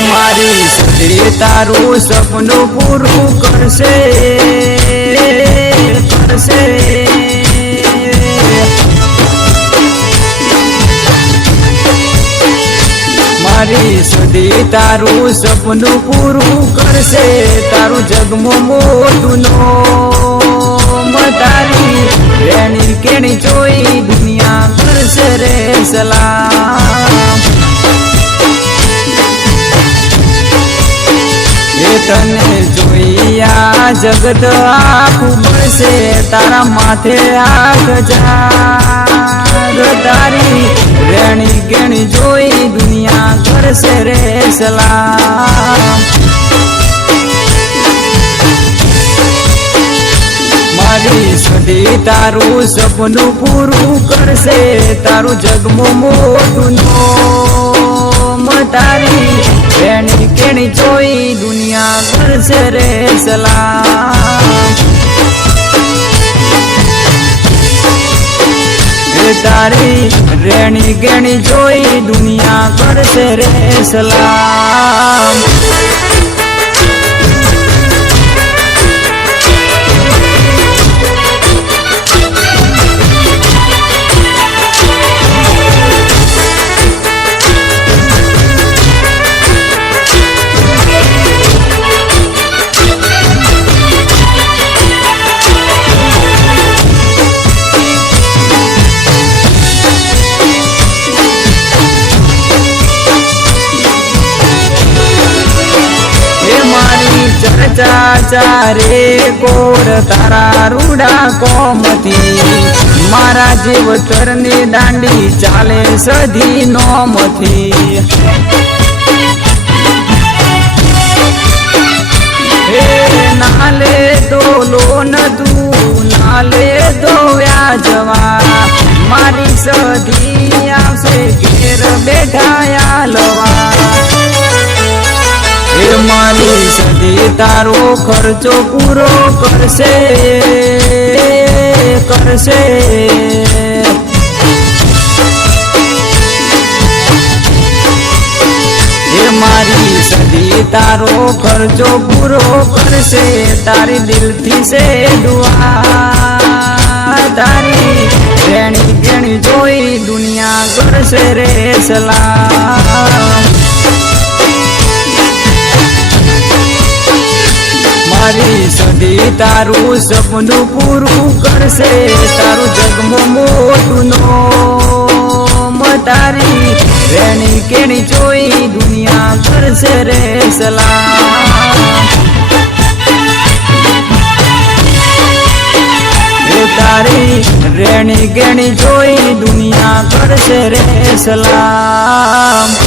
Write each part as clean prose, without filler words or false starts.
मारी सदी तारू सपनु पूरू करसे करसे मारी सदी तारू सपनु पूरू करसे तारू जगमो मोटू नो तारी रेणी केणी जोई दुनिया करसे रे सलाम तने जोईया जगत आखू बरसे तारा माथे आख जाग तारी रेणी गेणी जोई दुनिया करसे रे सलाम मारी सदी तारू सपनु पूरू करसे तारू जगमो मोटू नो तारी रेणी केणी जोई दुनिया करसे रे सलाम तारी रेणी गेणी जोई दुनिया करसे रे सलाम चारे कोर तारा रूडा कोमती मारा जीवतर ने दांडी चाले सधी नोमथी नाले दो लोन दू नाले दो व्याजवा मारी सधी आवसे घेर बैठाया लवा मारी सदी तारो खर्चो पूरो करसे करसे मारी सदी तारो खर्चो पूरो करसे तारी दिल थी से दुआ तारी रेणी गेणी जोई दुनिया करसे रे सलाम मारी सदी तारू सपनु पूरू करसे तारू जगमो मोटू नो तारी रेणी केणी जोई दुनिया करसे रे सलाम तारी रेणी केणी जोई दुनिया करसे रे सलाम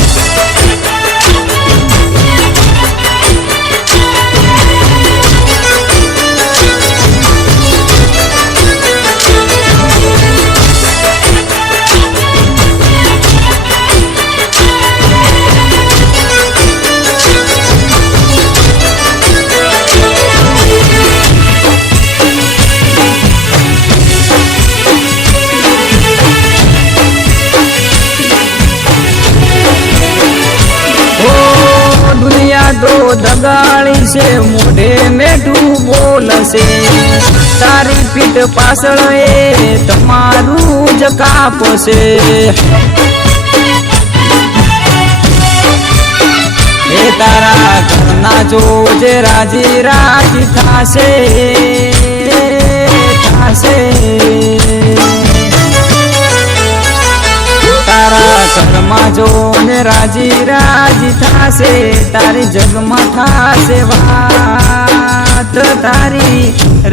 दो दगाड़ी से मोढ़े में बोल से तारी पीठ पासल तमारू जकाप से तारा करना जो जे राजी राजी थासे थासे तारा कर्मा जो ने राजी राजी थासे तारी जगमा थासे वात तारी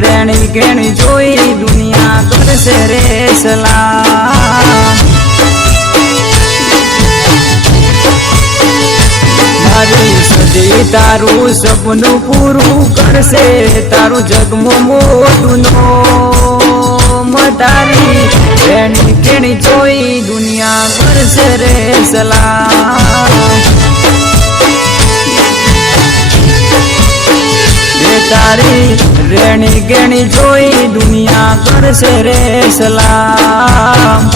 रेणी गेणी जोई दुनिया करसे रे सलाम मारी सदी तारू सपनु पूरू करसे तारू जगमो मोटू नो तारी रेणी केणी जोई दुनिया करसे रे सलाम तारी रेणी गेणी जोई दुनिया करसे रे सलाम।